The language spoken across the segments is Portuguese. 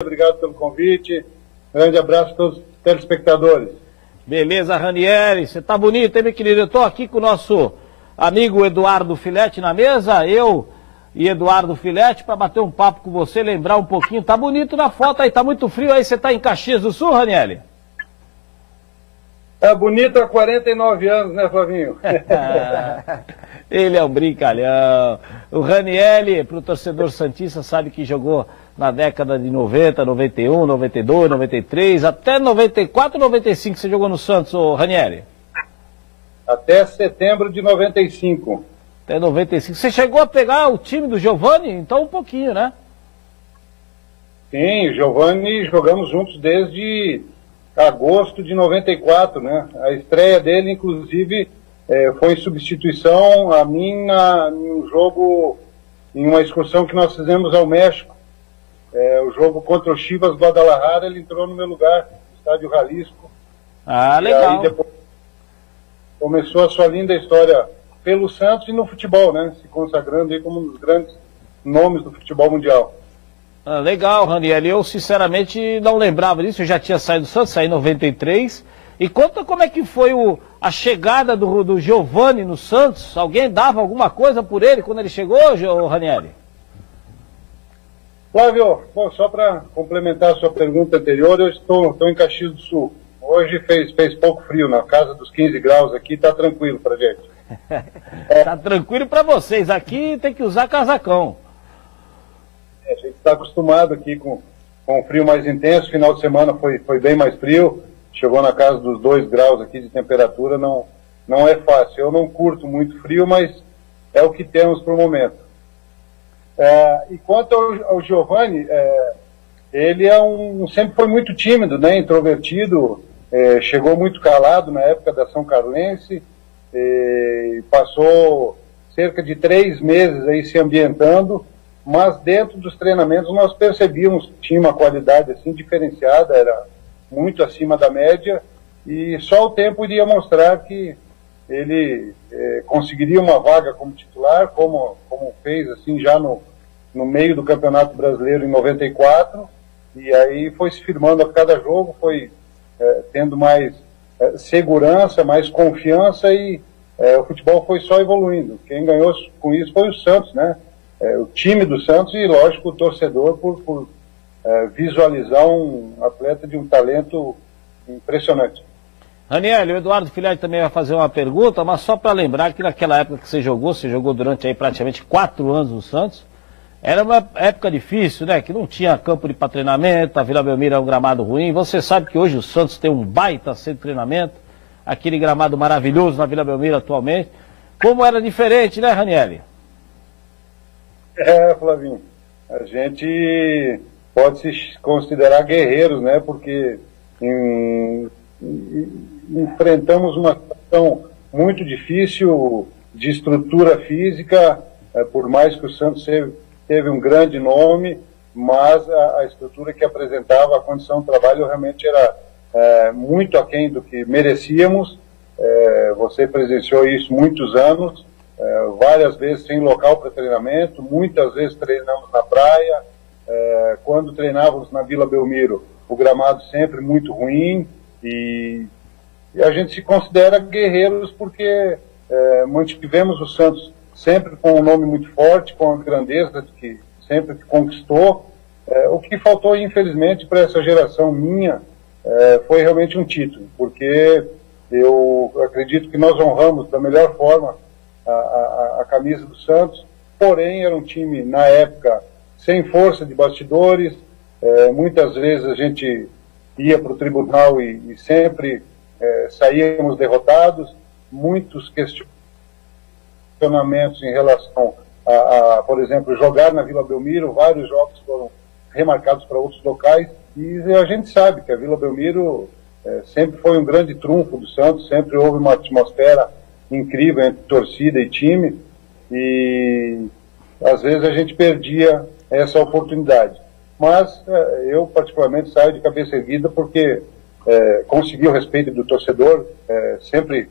Obrigado pelo convite. Grande abraço a todos os telespectadores. Beleza, Ranieri, você tá bonito, hein, meu querido? Eu tô aqui com o nosso amigo Eduardo Filete na mesa, eu e Eduardo Filete, para bater um papo com você, lembrar um pouquinho. Tá bonito na foto aí, tá muito frio aí, você tá em Caxias do Sul, Ranieri? Tá bonito há 49 anos, né, Flavinho? Ele é um brincalhão. O Ranieri, pro torcedor santista, sabe que jogou na década de 90, 91, 92, 93, até 94, 95 você jogou no Santos, ô Ranieri? Até setembro de 95. Até 95. Você chegou a pegar o time do Giovani? Então um pouquinho, né? Sim, o Giovani jogamos juntos desde agosto de 94, né? A estreia dele, inclusive, foi em substituição a mim em um jogo, em uma excursão que nós fizemos ao México. O jogo contra o Chivas Guadalajara, ele entrou no meu lugar, no Estádio Jalisco. Ah, legal. E aí depois começou a sua linda história pelo Santos e no futebol, né? Se consagrando aí como um dos grandes nomes do futebol mundial. Ah, legal, Ranieri. Eu, sinceramente, não lembrava disso. Eu já tinha saído do Santos, saí em 93. E conta como é que foi a chegada do Giovani no Santos. Alguém dava alguma coisa por ele quando ele chegou, Ranieri? Flávio, bom, só para complementar a sua pergunta anterior, eu estou em Caxias do Sul. Hoje fez pouco frio, na casa dos 15 graus aqui, tá tranquilo pra gente. Tá tranquilo para vocês. Aqui tem que usar casacão. A gente está acostumado aqui com frio mais intenso. Final de semana foi bem mais frio. Chegou na casa dos 2 graus aqui de temperatura. Não é fácil. Eu não curto muito frio, mas é o que temos por momento. E quanto ao Giovani, ele sempre foi muito tímido, né, introvertido. Chegou muito calado na época da São Carlense. Passou cerca de 3 meses aí se ambientando. Mas dentro dos treinamentos nós percebíamos que tinha uma qualidade assim diferenciada, era muito acima da média, e só o tempo iria mostrar que ele conseguiria uma vaga como titular, como fez assim já no meio do Campeonato Brasileiro em 94, e aí foi se firmando a cada jogo, foi tendo mais segurança, mais confiança, e o futebol foi só evoluindo. Quem ganhou com isso foi o Santos, né? O time do Santos e, lógico, o torcedor por visualizar um atleta de um talento impressionante. Ranieri, o Eduardo Filete também vai fazer uma pergunta, mas só para lembrar que naquela época que você jogou durante aí praticamente 4 anos no Santos, era uma época difícil, né? Que não tinha campo para treinamento, a Vila Belmiro é um gramado ruim. Você sabe que hoje o Santos tem um baita centro de treinamento, aquele gramado maravilhoso na Vila Belmiro atualmente. Como era diferente, né, Ranieri? Flavinho, a gente pode se considerar guerreiros, né? Porque enfrentamos uma situação muito difícil de estrutura física, por mais que o Santos teve um grande nome, mas a estrutura que apresentava, a condição de trabalho realmente era muito aquém do que merecíamos. Você presenciou isso muitos anos. Várias vezes sem local para treinamento, muitas vezes treinamos na praia. Quando treinávamos na Vila Belmiro, o gramado sempre muito ruim, e a gente se considera guerreiros porque mantivemos o Santos sempre com um nome muito forte, com a grandeza que sempre conquistou. O que faltou, infelizmente, para essa geração minha foi realmente um título, porque eu acredito que nós honramos da melhor forma a camisa do Santos, porém era um time, na época, sem força de bastidores. Muitas vezes a gente ia para o tribunal e sempre saíamos derrotados. Muitos questionamentos em relação por exemplo, jogar na Vila Belmiro. Vários jogos foram remarcados para outros locais, e a gente sabe que a Vila Belmiro sempre foi um grande trunfo do Santos, sempre houve uma atmosfera incrível entre torcida e time, e às vezes a gente perdia essa oportunidade. Mas eu particularmente saio de cabeça erguida porque consegui o respeito do torcedor, sempre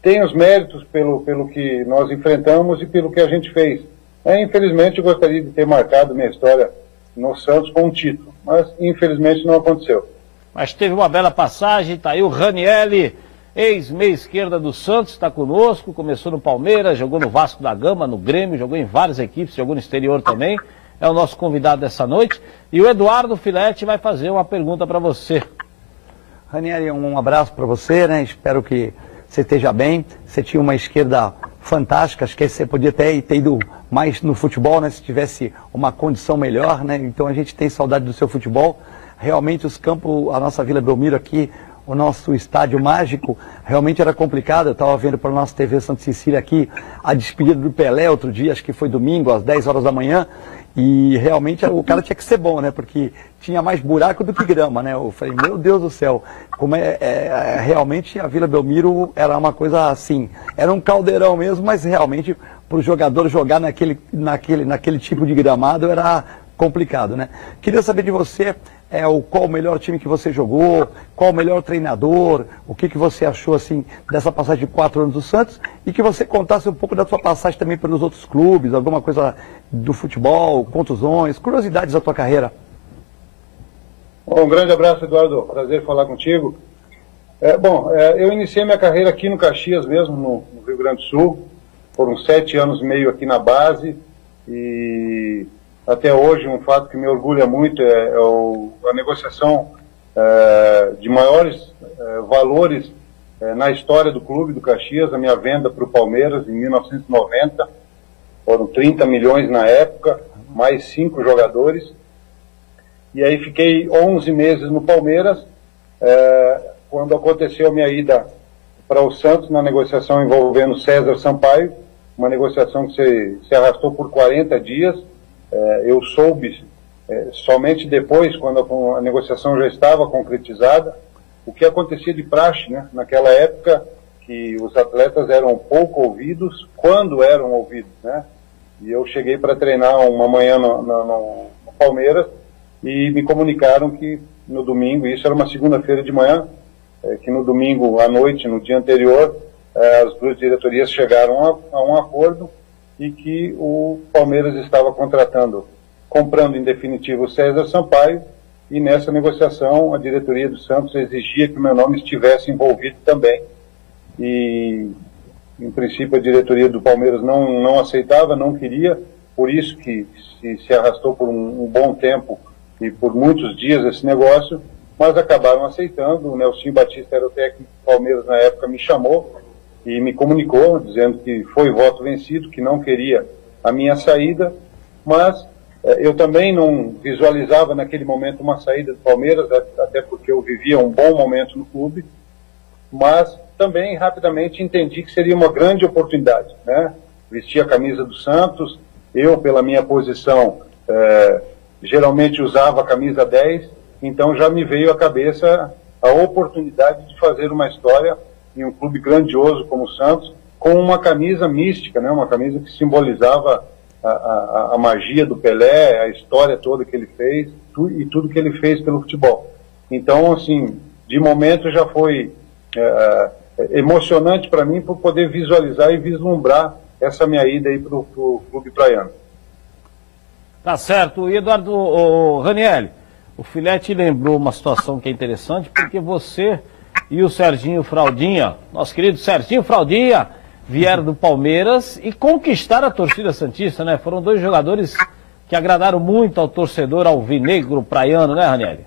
tem os méritos pelo que nós enfrentamos e pelo que a gente fez. Infelizmente eu gostaria de ter marcado minha história no Santos com um título, mas infelizmente não aconteceu. Mas teve uma bela passagem, tá aí o Ranieri, ex-meia esquerda do Santos, está conosco, começou no Palmeiras, jogou no Vasco da Gama, no Grêmio, jogou em várias equipes, jogou no exterior também, é o nosso convidado dessa noite. E o Eduardo Filete vai fazer uma pergunta para você. Ranieri, um abraço para você, né? Espero que você esteja bem. Você tinha uma esquerda fantástica, acho que você podia ter ido mais no futebol, né? Se tivesse uma condição melhor, né? Então a gente tem saudade do seu futebol. Realmente os campos, a nossa Vila Belmiro aqui, o nosso estádio mágico, realmente era complicado. Eu estava vendo pela nossa TV Santa Cecília aqui a despedida do Pelé outro dia, acho que foi domingo, às 10 horas da manhã. E realmente o cara tinha que ser bom, né? Porque tinha mais buraco do que grama, né? Eu falei, meu Deus do céu, como realmente a Vila Belmiro era uma coisa assim, era um caldeirão mesmo, mas realmente para o jogador jogar naquele tipo de gramado era complicado, né? Queria saber de você qual o melhor time que você jogou, qual o melhor treinador, o que você achou assim dessa passagem de 4 anos do Santos e que você contasse um pouco da sua passagem também pelos outros clubes, alguma coisa do futebol, contusões, curiosidades da tua carreira. Bom, um grande abraço, Eduardo, prazer falar contigo. Eu iniciei minha carreira aqui no Caxias mesmo, no Rio Grande do Sul, foram 7 anos e meio aqui na base e até hoje um fato que me orgulha muito é a negociação de maiores valores na história do clube do Caxias, a minha venda para o Palmeiras em 1990, foram 30 milhões na época, mais 5 jogadores, e aí fiquei 11 meses no Palmeiras, quando aconteceu a minha ida para o Santos na negociação envolvendo César Sampaio, uma negociação que se arrastou por 40 dias, eu soube somente depois, quando a negociação já estava concretizada, o que acontecia de praxe, né? Naquela época, que os atletas eram pouco ouvidos, quando eram ouvidos, né? E eu cheguei para treinar uma manhã no Palmeiras e me comunicaram que no domingo, isso era uma segunda-feira de manhã, que no domingo à noite, no dia anterior, as duas diretorias chegaram a um acordo e que o Palmeiras estava comprando em definitivo o César Sampaio, e nessa negociação a diretoria do Santos exigia que o meu nome estivesse envolvido também. E, em princípio, a diretoria do Palmeiras não aceitava, não queria, por isso que se arrastou por um bom tempo e por muitos dias esse negócio, mas acabaram aceitando. O Nelson Batista era o técnico do Palmeiras na época, me chamou e me comunicou, dizendo que foi voto vencido, que não queria a minha saída, mas eu também não visualizava naquele momento uma saída do Palmeiras, até porque eu vivia um bom momento no clube, mas também rapidamente entendi que seria uma grande oportunidade, né? Vestir a camisa do Santos, eu pela minha posição geralmente usava a camisa 10, então já me veio à cabeça a oportunidade de fazer uma história em um clube grandioso como o Santos, com uma camisa mística, né? Uma camisa que simbolizava a magia do Pelé, a história toda que ele fez e tudo que ele fez pelo futebol. Então, assim, de momento já foi emocionante para mim por poder visualizar e vislumbrar essa minha ida aí para o clube praiano. Tá certo. E Eduardo Ranieri, o Filete lembrou uma situação que é interessante, porque você e o Serginho Fraldinha, nosso querido Serginho Fraldinha, vieram do Palmeiras e conquistaram a torcida santista, né? Foram 2 jogadores que agradaram muito ao torcedor alvinegro praiano, né, Ranieri?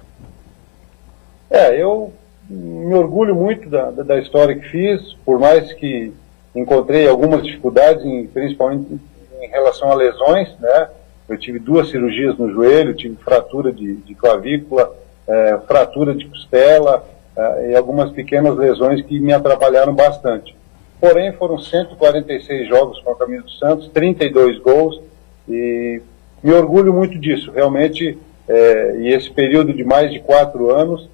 Eu me orgulho muito da história que fiz, por mais que encontrei algumas dificuldades, principalmente em relação a lesões, né? Eu tive 2 cirurgias no joelho, tive fratura de clavícula, fratura de costela e algumas pequenas lesões que me atrapalharam bastante. Porém, foram 146 jogos com a camisa do Santos, 32 gols, e me orgulho muito disso, realmente, e esse período de mais de 4 anos,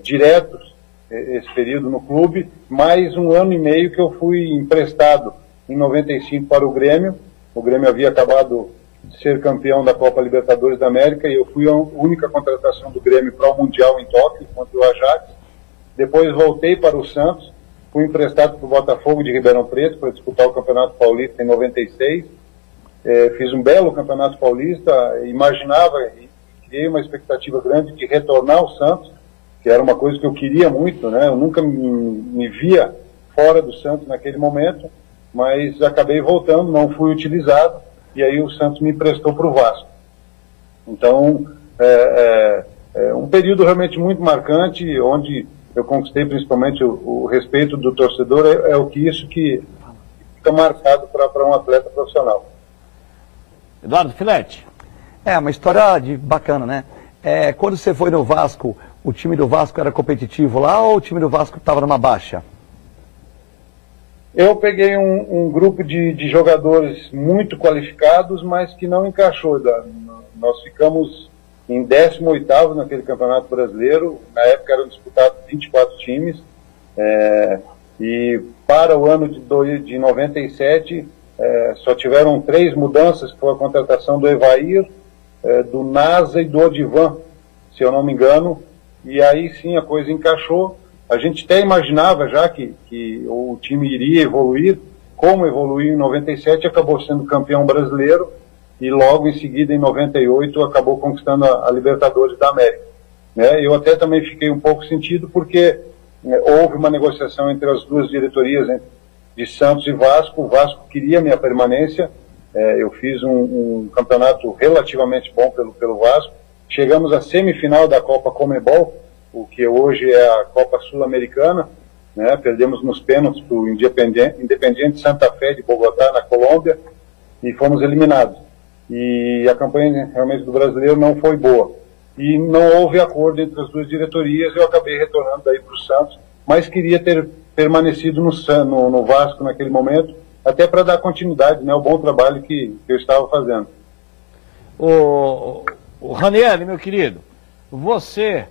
diretos, esse período no clube, mais 1 ano e meio que eu fui emprestado em 95 para o Grêmio havia acabado de ser campeão da Copa Libertadores da América, e eu fui a única contratação do Grêmio para o Mundial em Tóquio, contra o Ajax. Depois voltei para o Santos, fui emprestado para o Botafogo de Ribeirão Preto para disputar o Campeonato Paulista em 96. Fiz um belo Campeonato Paulista, imaginava criei uma expectativa grande de retornar ao Santos, que era uma coisa que eu queria muito, né? Eu nunca me via fora do Santos naquele momento, mas acabei voltando, não fui utilizado, e aí o Santos me emprestou para o Vasco. Então, um período realmente muito marcante, onde eu conquistei principalmente o respeito do torcedor, isso que fica marcado para um atleta profissional. Eduardo Filete. Uma história bacana, né? Quando você foi no Vasco, o time do Vasco era competitivo lá ou o time do Vasco estava numa baixa? Eu peguei um grupo de jogadores muito qualificados, mas que não encaixou. Nós ficamos em 18º naquele Campeonato Brasileiro. Na época eram disputados 24 times. E para o ano de 97, só tiveram 3 mudanças, que foi a contratação do Evair, do Nasa e do Odivan, se eu não me engano. E aí sim a coisa encaixou. A gente até imaginava já que o time iria evoluir, como evoluiu em 97, acabou sendo campeão brasileiro e logo em seguida, em 98, acabou conquistando a Libertadores da América. Eu até também fiquei um pouco sentido porque houve uma negociação entre as duas diretorias, de Santos e Vasco. O Vasco queria minha permanência, eu fiz um campeonato relativamente bom pelo Vasco. Chegamos à semifinal da Copa Comebol, o que hoje é a Copa Sul-Americana, perdemos nos pênaltis para o Independiente Santa Fé de Bogotá, na Colômbia, e fomos eliminados. E a campanha realmente do brasileiro não foi boa. E não houve acordo entre as duas diretorias, eu acabei retornando daí para o Santos, mas queria ter permanecido no Vasco naquele momento, até para dar continuidade ao bom trabalho que eu estava fazendo. O Ranieri, meu querido, você...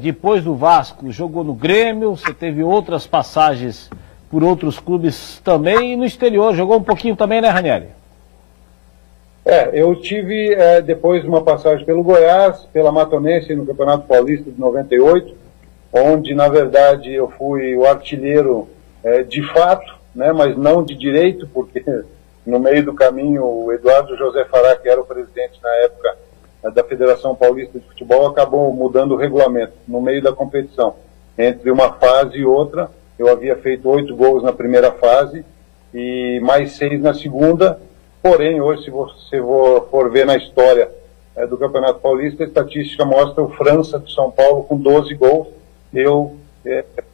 depois do Vasco, jogou no Grêmio, você teve outras passagens por outros clubes também, e no exterior, jogou um pouquinho também, né, Ranieri? Eu tive depois uma passagem pelo Goiás, pela Matonense no Campeonato Paulista de 98, onde, na verdade, eu fui o artilheiro de fato, mas não de direito, porque no meio do caminho o Eduardo José Fará, que era o presidente na época da Federação Paulista de Futebol, acabou mudando o regulamento no meio da competição. Entre uma fase e outra, eu havia feito 8 gols na primeira fase e mais 6 na segunda, porém, hoje, se você for ver na história do Campeonato Paulista, a estatística mostra o França de São Paulo com 12 gols, eu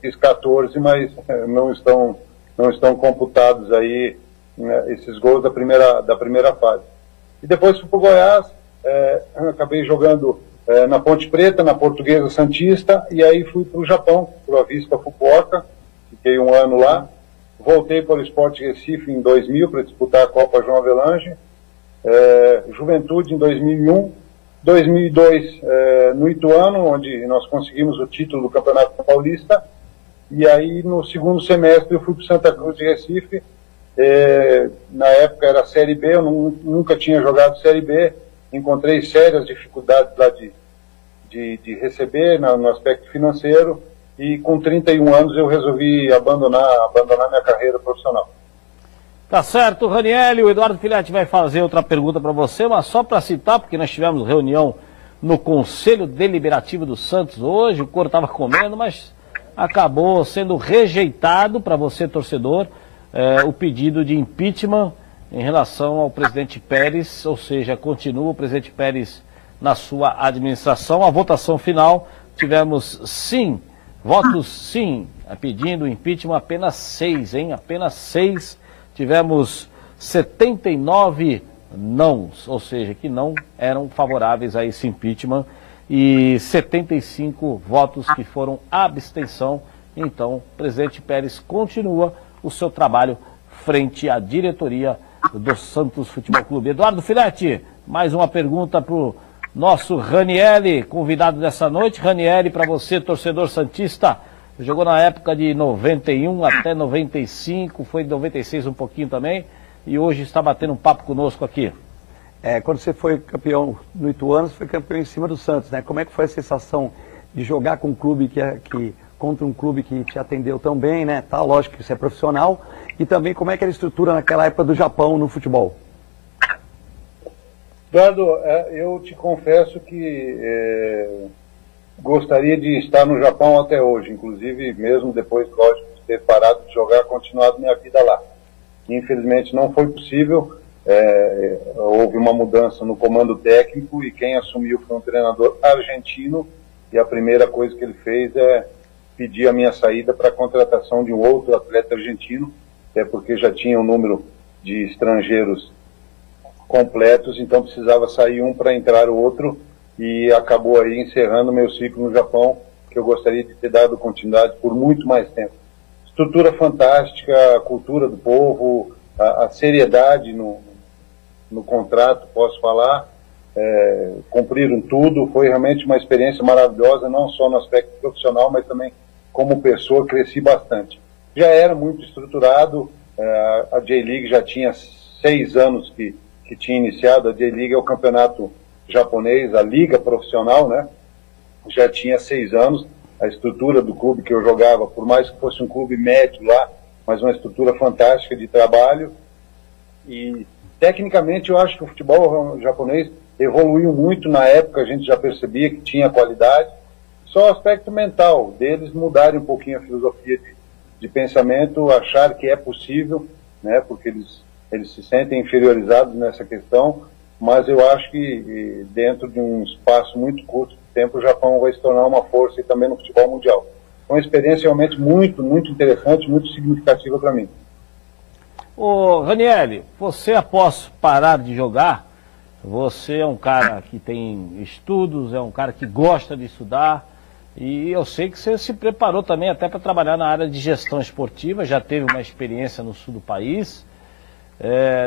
fiz 14, mas não estão computados aí esses gols da primeira fase. E depois fui para o Goiás, acabei jogando na Ponte Preta, na Portuguesa Santista, e aí fui para o Japão, para o Avispa Fukuoka, fiquei um ano lá, voltei para o Sport Recife em 2000 para disputar a Copa João Avelange, Juventude em 2001, 2002 no Ituano, onde nós conseguimos o título do Campeonato Paulista, e aí no segundo semestre eu fui para o Santa Cruz de Recife, na época era Série B, eu nunca tinha jogado Série B, encontrei sérias dificuldades lá de receber no aspecto financeiro, e com 31 anos eu resolvi abandonar minha carreira profissional. Tá certo, Ranieri. O Eduardo Filete vai fazer outra pergunta para você, mas só para citar, porque nós tivemos reunião no Conselho Deliberativo do Santos hoje, o Coro estava comendo, mas acabou sendo rejeitado para você, torcedor, o pedido de impeachment em relação ao presidente Pérez, ou seja, continua o presidente Pérez na sua administração. A votação final, tivemos sim, votos sim, pedindo impeachment, apenas 6, apenas 6. Tivemos 79 nãos, ou seja, que não eram favoráveis a esse impeachment, e 75 votos que foram abstenção. Então, o presidente Pérez continua o seu trabalho frente à diretoria do Santos Futebol Clube. Eduardo Filete, mais uma pergunta para o nosso Ranieri, convidado dessa noite. Ranieri, para você, torcedor santista, jogou na época de 91 até 95, foi de 96 um pouquinho também, e hoje está batendo um papo conosco aqui. Quando você foi campeão no Ituano, você foi campeão em cima do Santos, né? Como é que foi a sensação de jogar com um clube contra um clube que te atendeu tão bem, né? Tá, lógico que você é profissional, e também como é que era a estrutura naquela época do Japão no futebol? Eduardo, eu te confesso que gostaria de estar no Japão até hoje, inclusive mesmo depois, lógico, de ter parado de jogar, continuado minha vida lá. Infelizmente não foi possível, houve uma mudança no comando técnico e quem assumiu foi um treinador argentino e a primeira coisa que ele fez é pedir a minha saída para a contratação de um outro atleta argentino, até porque já tinha um número de estrangeiros completos, então precisava sair um para entrar o outro e acabou aí encerrando meu ciclo no Japão, que eu gostaria de ter dado continuidade por muito mais tempo. Estrutura fantástica, a cultura do povo, a seriedade no contrato, posso falar, cumpriram tudo, foi realmente uma experiência maravilhosa, não só no aspecto profissional, mas também como pessoa, cresci bastante. Já era muito estruturado, a J-League já tinha 6 anos que tinha iniciado, a J-League é o campeonato japonês, a liga profissional, né? Já tinha 6 anos, a estrutura do clube que eu jogava, por mais que fosse um clube médio lá, mas uma estrutura fantástica de trabalho. E tecnicamente eu acho que o futebol japonês evoluiu muito na época, a gente já percebia que tinha qualidade, só o aspecto mental deles mudarem um pouquinho a filosofia de pensamento, achar que é possível, né? Porque eles se sentem inferiorizados nessa questão, mas eu acho que dentro de um espaço muito curto de tempo o Japão vai se tornar uma força e também no futebol mundial. Uma experiência realmente muito, muito interessante, muito significativa para mim. Ô Ranieri, você após parar de jogar, você é um cara que tem estudos, é um cara que gosta de estudar e eu sei que você se preparou também até para trabalhar na área de gestão esportiva, já teve uma experiência no sul do país.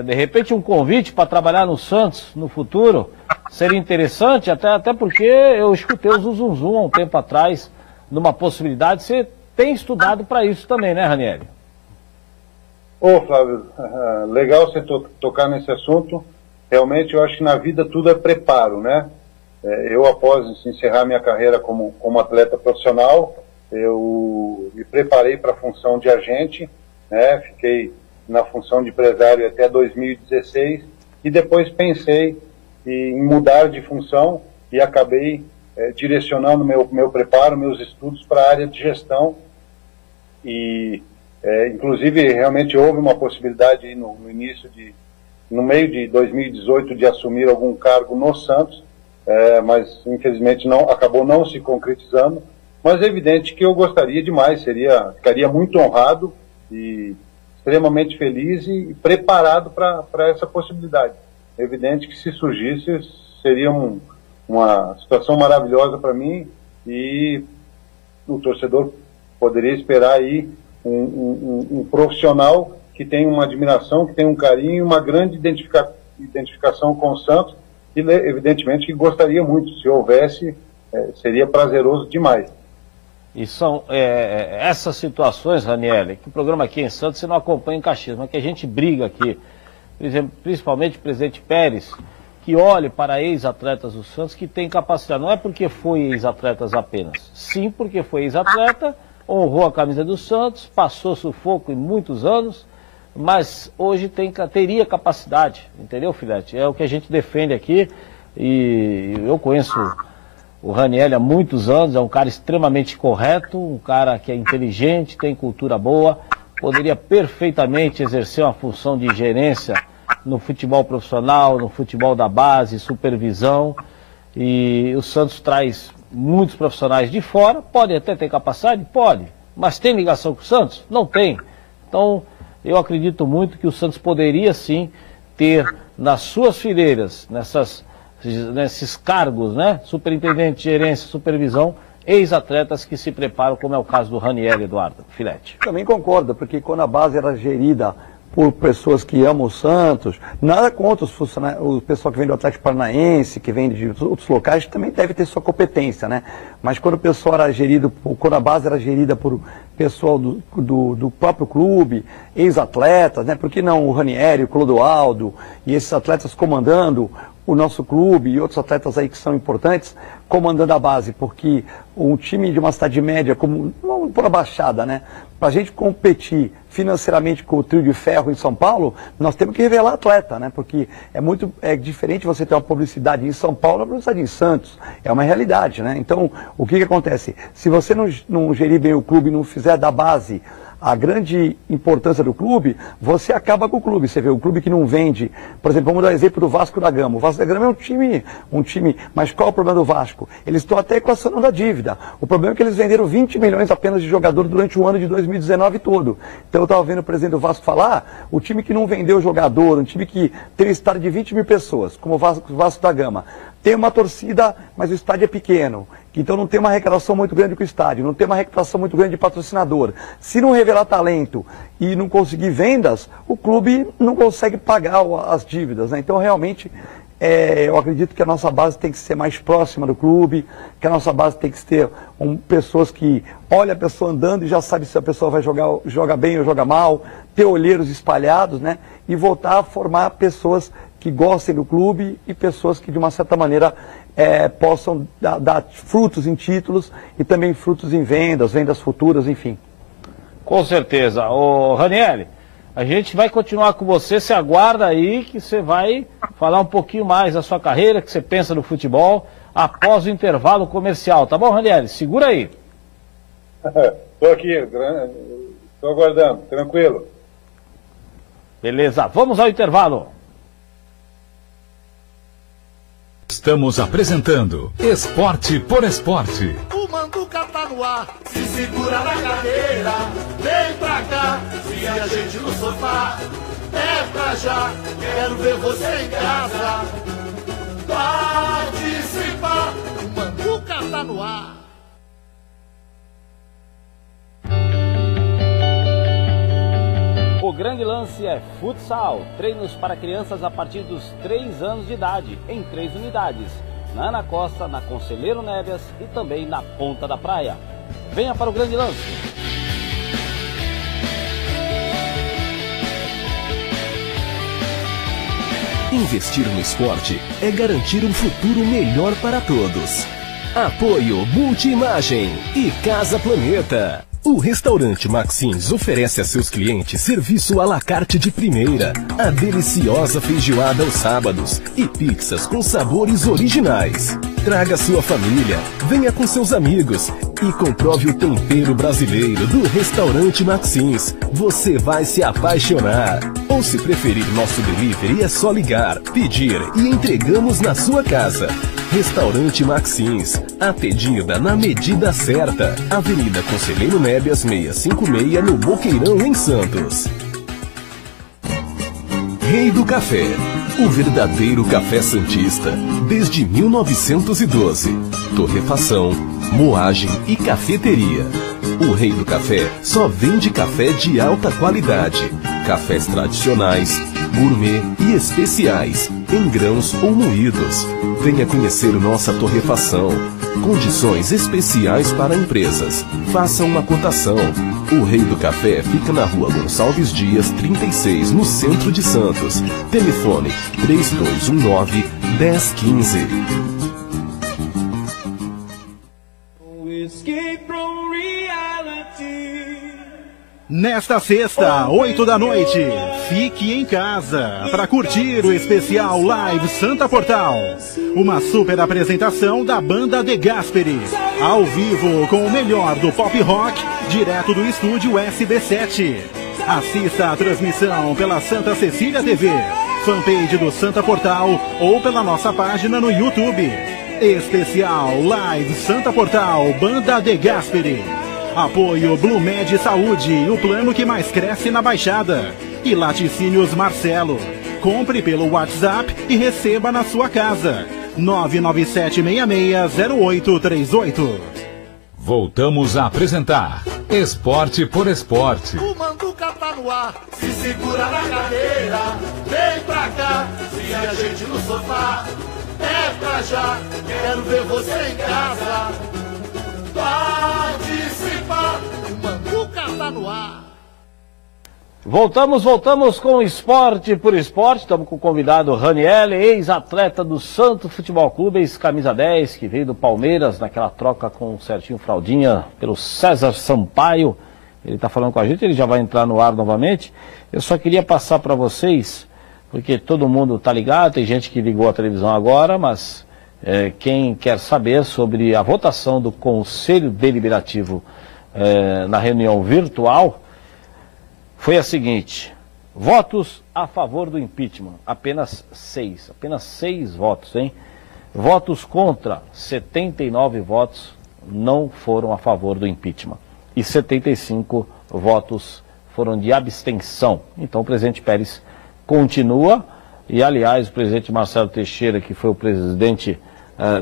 De repente um convite para trabalhar no Santos no futuro seria interessante, até porque eu escutei o Zum Zum há um tempo atrás, numa possibilidade. Você tem estudado para isso também, né, Ranieri? Ô Flávio, legal você tocar nesse assunto. Realmente eu acho que na vida tudo é preparo, né? Eu após encerrar minha carreira como atleta profissional, eu me preparei para a função de agente, né? Fiquei na função de empresário até 2016 e depois pensei em mudar de função e acabei direcionando meu preparo, meus estudos para a área de gestão e inclusive realmente houve uma possibilidade aí no meio de 2018 de assumir algum cargo no Santos, mas infelizmente acabou não se concretizando, mas é evidente que eu gostaria demais, ficaria muito honrado e extremamente feliz e preparado para essa possibilidade. É evidente que se surgisse, seria uma situação maravilhosa para mim e o torcedor poderia esperar aí um profissional que tem uma admiração, que tem um carinho, uma grande identificação com o Santos e evidentemente que gostaria muito, se houvesse, seria prazeroso demais. E são essas situações, Ranieri, que o programa aqui em Santos você não acompanha em Caxias, mas que a gente briga aqui, por exemplo, principalmente o presidente Pérez, que olhe para ex-atletas do Santos que tem capacidade. Não é porque foi ex-atletas apenas, sim porque foi ex-atleta, honrou a camisa do Santos, passou sufoco em muitos anos, mas hoje teria capacidade, entendeu, Filete? É o que a gente defende aqui e eu conheço o Ranieri há muitos anos, é um cara extremamente correto, um cara que é inteligente, tem cultura boa, poderia perfeitamente exercer uma função de gerência no futebol profissional, no futebol da base, supervisão, e o Santos traz muitos profissionais de fora, pode até ter capacidade? Pode, mas tem ligação com o Santos? Não tem. Então, eu acredito muito que o Santos poderia sim ter nas suas fileiras, nesses cargos, né? Superintendente, gerência, supervisão, ex-atletas que se preparam, como é o caso do Ranieri, Eduardo Filete. Também concordo, porque quando a base era gerida por pessoas que amam o Santos, nada contra os funcionários, o pessoal que vem do Atlético Paranaense, que vem de outros locais, também deve ter sua competência, né? Mas quando o pessoal era gerido, quando a base era gerida por pessoal do próprio clube, ex-atletas, né? Por que não o Ranieri, o Clodoaldo e esses atletas comandando o nosso clube e outros atletas aí que são importantes comandando a base, porque um time de uma cidade média, como vamos por a Baixada, né? Para a gente competir financeiramente com o Trio de Ferro em São Paulo, nós temos que revelar atleta, né? Porque é diferente você ter uma publicidade em São Paulo e uma publicidade em Santos. É uma realidade, né? Então, o que acontece? Se você não gerir bem o clube, não fizer da base a grande importância do clube, você acaba com o clube. Você vê o clube que não vende, por exemplo, vamos dar o exemplo do Vasco da Gama. O Vasco da Gama é um time, mas qual é o problema do Vasco? Eles estão até equacionando a dívida. O problema é que eles venderam 20 milhões apenas de jogador durante o ano de 2019 todo. Então eu estava vendo o presidente do Vasco falar, o time que não vendeu jogador, um time que tem um estádio de 20 mil pessoas, como o Vasco da Gama, tem uma torcida, mas o estádio é pequeno. Então não tem uma arrecadação muito grande com o estádio, não tem uma arrecadação muito grande de patrocinador. Se não revelar talento e não conseguir vendas, o clube não consegue pagar as dívidas, né? Então realmente eu acredito que a nossa base tem que ser mais próxima do clube, que a nossa base tem que ter pessoas que olham a pessoa andando e já sabe se a pessoa vai joga bem ou joga mal, ter olheiros espalhados, né? E voltar a formar pessoas que gostem do clube e pessoas que de uma certa maneira possam dar frutos em títulos e também frutos em vendas futuras, enfim. Com certeza. Ô, Ranieri, a gente vai continuar com você, se aguarda aí que você vai falar um pouquinho mais da sua carreira, que você pensa no futebol, após o intervalo comercial. Tá bom, Ranieri? Segura aí. Estou aqui, estou aguardando, tranquilo. Beleza, vamos ao intervalo. Estamos apresentando Esporte por Esporte. O Manduca tá no ar, se segura na cadeira, vem pra cá, se a gente no sofá, é pra já, quero ver você em casa, participar, o Manduca tá no ar. O grande lance é futsal, treinos para crianças a partir dos 3 anos de idade, em 3 unidades, na Ana Costa, na Conselheiro Nébias e também na Ponta da Praia. Venha para o grande lance. Investir no esporte é garantir um futuro melhor para todos. Apoio Multiimagem e Casa Planeta. O restaurante Maxins oferece a seus clientes serviço à la carte de primeira, a deliciosa feijoada aos sábados e pizzas com sabores originais. Traga sua família, venha com seus amigos e comprove o tempero brasileiro do restaurante Maxins. Você vai se apaixonar. Ou se preferir nosso delivery, é só ligar, pedir e entregamos na sua casa. Restaurante Maxins, atendida na medida certa. Avenida Conselheiro Nébias 656, no Boqueirão, em Santos. Rei do Café, o verdadeiro café santista, desde 1912. Torrefação, moagem e cafeteria. O Rei do Café só vende café de alta qualidade, cafés tradicionais, gourmet e especiais, em grãos ou moídos. Venha conhecer nossa torrefação. Condições especiais para empresas. Faça uma cotação. O Rei do Café fica na Rua Gonçalves Dias, 36, no centro de Santos. Telefone 3219-1015. Nesta sexta, 8 da noite, fique em casa para curtir o especial Live Santa Portal. Uma super apresentação da banda De Gasperi, ao vivo com o melhor do pop rock, direto do estúdio SB7. Assista a transmissão pela Santa Cecília TV, fanpage do Santa Portal ou pela nossa página no YouTube. Especial Live Santa Portal, banda De Gasperi. Apoio Blumed Saúde, o plano que mais cresce na Baixada. E Laticínios Marcelo. Compre pelo WhatsApp e receba na sua casa. 997660838. Voltamos a apresentar Esporte por Esporte. O Manduca tá no ar, se segura na cadeira, vem pra cá, se a gente no sofá, é pra já, quero ver você em casa. Participar, o Manduca tá no ar. Voltamos com Esporte por Esporte. Estamos com o convidado Raniel, ex-atleta do Santos Futebol Clube, ex-camisa 10, que veio do Palmeiras naquela troca com o Serginho Fraldinha pelo César Sampaio. Ele está falando com a gente, ele já vai entrar no ar novamente. Eu só queria passar para vocês, porque todo mundo está ligado, tem gente que ligou a televisão agora, mas quem quer saber sobre a votação do Conselho Deliberativo na reunião virtual, foi a seguinte: votos a favor do impeachment, apenas 6 votos, hein? Votos contra, 79 votos não foram a favor do impeachment. E 75 votos foram de abstenção. Então o presidente Pérez continua, e aliás o presidente Marcelo Teixeira, que foi o presidente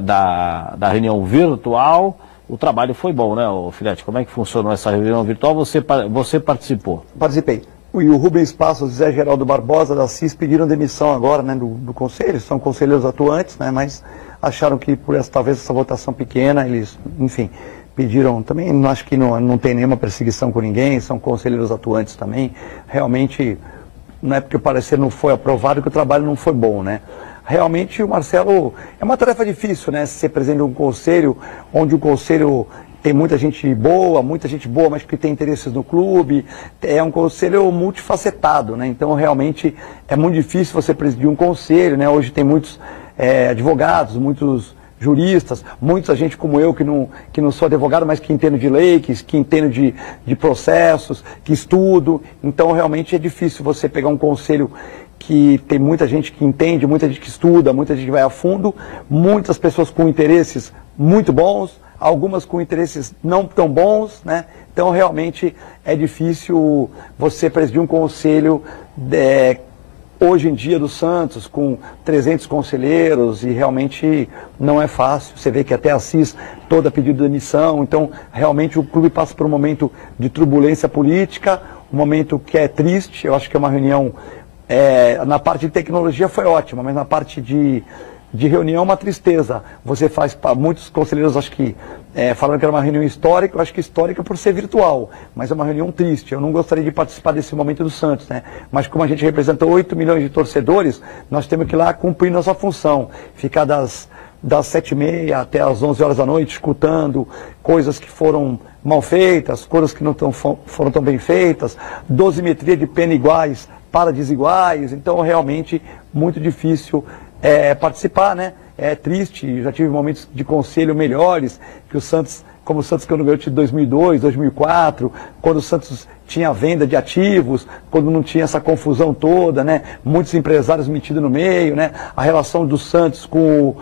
da reunião virtual, o trabalho foi bom, né, Filete? Como é que funcionou essa reunião virtual? Você participou? Participei. E o Rubens Passos e Zé Geraldo Barbosa da CIS pediram demissão agora, né, do conselho, são conselheiros atuantes, né, mas acharam que por talvez essa votação pequena, eles, enfim, pediram também, acho que não tem nenhuma perseguição com ninguém, são conselheiros atuantes também. Realmente, não é porque o parecer não foi aprovado que o trabalho não foi bom, né? Realmente o Marcelo, é uma tarefa difícil, né, ser presidente de um conselho, onde o conselho tem muita gente boa, mas que tem interesses no clube, é um conselho multifacetado, né, então realmente é muito difícil você presidir um conselho, né, hoje tem muitos advogados, muitos juristas, muita gente como eu que não sou advogado, mas que entendo de lei, que entendo de processos, que estudo, então realmente é difícil você pegar um conselho que tem muita gente que entende, muita gente que estuda, muita gente que vai a fundo, muitas pessoas com interesses muito bons, algumas com interesses não tão bons, né? Então realmente é difícil você presidir um conselho hoje em dia do Santos, com 300 conselheiros, e realmente não é fácil. Você vê que até a CIS toda pedindo demissão, então realmente o clube passa por um momento de turbulência política, um momento que é triste. Eu acho que é uma reunião, na parte de tecnologia foi ótima, mas na parte de reunião é uma tristeza. Você faz, muitos conselheiros acho que falando que era uma reunião histórica, eu acho que histórica por ser virtual, mas é uma reunião triste. Eu não gostaria de participar desse momento do Santos, né? Mas como a gente representa 8 milhões de torcedores, nós temos que ir lá cumprir nossa função, ficar das 7h30 até as 11 horas da noite, escutando coisas que foram mal feitas, coisas que não foram tão bem feitas, dosimetria de pena iguais para desiguais, então realmente muito difícil participar, né? É triste, já tive momentos de conselho melhores, que o Santos, como o Santos que eu não ganhei de 2002, 2004, quando o Santos tinha venda de ativos, quando não tinha essa confusão toda, né? Muitos empresários metidos no meio, né? A relação do Santos com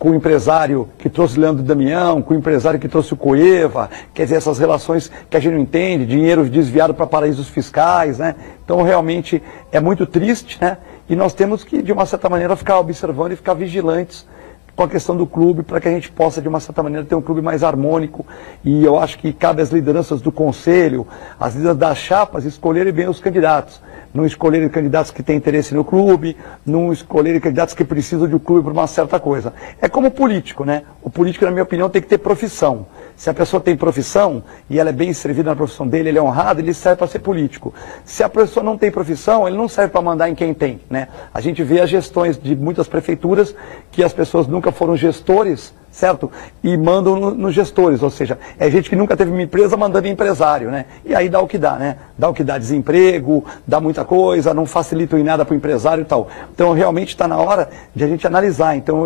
o empresário que trouxe o Leandro Damião, com o empresário que trouxe o Cueva, quer dizer, essas relações que a gente não entende, dinheiro desviado para paraísos fiscais, né? Então realmente é muito triste, né? E nós temos que, de uma certa maneira, ficar observando e ficar vigilantes com a questão do clube, para que a gente possa, de uma certa maneira, ter um clube mais harmônico. E eu acho que cabe às lideranças do conselho, às lideranças das chapas, escolherem bem os candidatos. Não escolherem candidatos que têm interesse no clube, não escolherem candidatos que precisam de um clube por uma certa coisa. É como o político, né? O político, na minha opinião, tem que ter profissão. Se a pessoa tem profissão e ela é bem servida na profissão dele, ele é honrado, ele serve para ser político. Se a pessoa não tem profissão, ele não serve para mandar em quem tem, né? A gente vê as gestões de muitas prefeituras que as pessoas nunca foram gestores, certo? E mandam nos gestores, ou seja, é gente que nunca teve uma empresa mandando em empresário, né? E aí dá o que dá, né? Dá o que dá, desemprego, dá muita coisa, não facilita em nada para o empresário e tal. Então realmente está na hora de a gente analisar. Então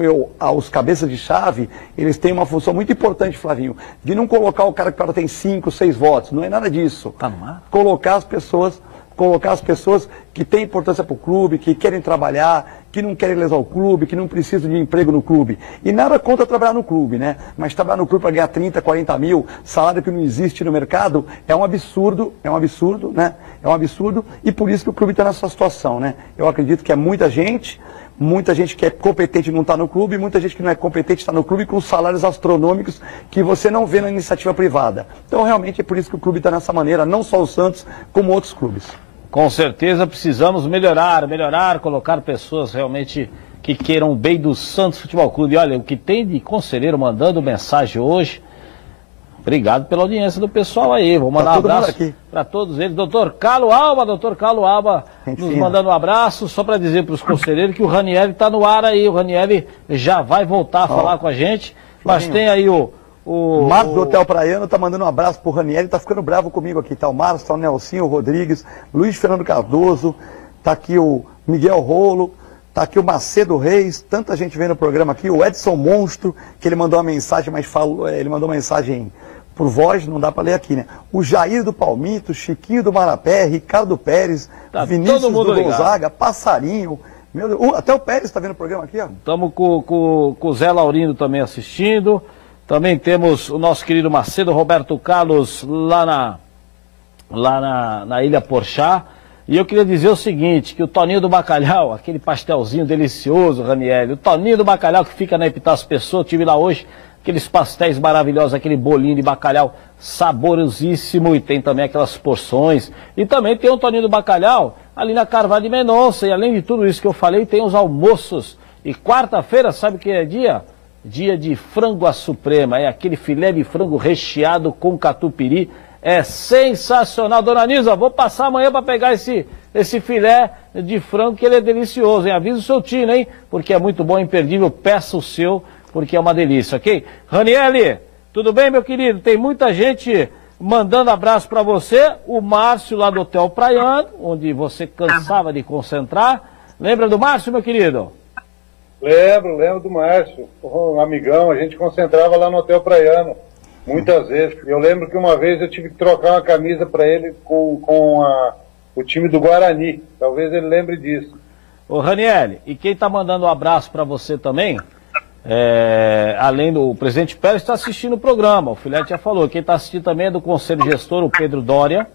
os cabeças de chave, eles têm uma função muito importante, Flavinho, de não colocar o cara que tem 5, 6 votos, não é nada disso. Tá no mar? Colocar as pessoas que têm importância para o clube, que querem trabalhar, que não querem lesar o clube, que não precisam de emprego no clube. E nada contra trabalhar no clube, né? Mas trabalhar no clube para ganhar 30, 40 mil, salário que não existe no mercado, é um absurdo, né? É um absurdo, e por isso que o clube está nessa situação, né? Eu acredito que é muita gente que é competente não está no clube, muita gente que não é competente está no clube com salários astronômicos que você não vê na iniciativa privada. Então realmente é por isso que o clube está nessa maneira, não só o Santos, como outros clubes. Com certeza precisamos melhorar, colocar pessoas realmente que queiram o bem do Santos Futebol Clube. Olha, o que tem de conselheiro mandando mensagem hoje, Obrigado pela audiência do pessoal aí. Vou mandar um abraço para todos eles. Doutor Carlos Alba nos mandando um abraço, só para dizer para os conselheiros que o Ranieri está no ar aí. O Ranieri já vai voltar a falar com a gente. Mas tem aí o Marcos do Hotel Praiano tá mandando um abraço pro Ranieri, tá ficando bravo comigo aqui. Tá o Marcos, tá o Nelsinho, o Rodrigues, Luiz Fernando Cardoso, tá aqui o Miguel Rolo, tá aqui o Macedo Reis, tanta gente vendo o programa aqui, o Edson Monstro, que ele mandou uma mensagem, mas ele mandou uma mensagem por voz, não dá para ler aqui, né? O Jair do Palmito, Chiquinho do Marapé, Ricardo Pérez, Vinícius do Gonzaga, Passarinho. Meu Deus, até o Pérez está vendo o programa aqui, ó. Estamos com o Zé Laurino também assistindo. Também temos o nosso querido Macedo Roberto Carlos lá na Ilha Porchá. E eu queria dizer o seguinte, que o Toninho do Bacalhau, aquele pastelzinho delicioso, Ranieri, o Toninho do Bacalhau que fica na Epitácio Pessoa, eu tive lá hoje, aqueles pastéis maravilhosos, aquele bolinho de bacalhau saborosíssimo, e tem também aquelas porções. E também tem o Toninho do Bacalhau ali na Carvalho de Mendonça, e além de tudo isso que eu falei, tem os almoços. E quarta-feira, sabe o que é dia? Dia de frango à suprema, é aquele filé de frango recheado com catupiry, é sensacional. Dona Nilza, vou passar amanhã para pegar esse filé de frango, que ele é delicioso, hein? Avisa o seu tio, hein? Porque é muito bom, imperdível, peça o seu, porque é uma delícia, ok? Ranieri, tudo bem, meu querido? Tem muita gente mandando abraço para você, o Márcio lá do Hotel Praiano, onde você cansava de concentrar. Lembra do Márcio, meu querido? Lembro do Márcio, um amigão, a gente concentrava lá no Hotel Praiano, muitas vezes. Eu lembro que uma vez eu tive que trocar uma camisa para ele com o time do Guarani, talvez ele lembre disso. Ô Ranieri, e quem está mandando um abraço para você também, além do presidente Pérez, está assistindo o programa, o Filete já falou, quem está assistindo também é do Conselho Gestor, o Pedro Dória,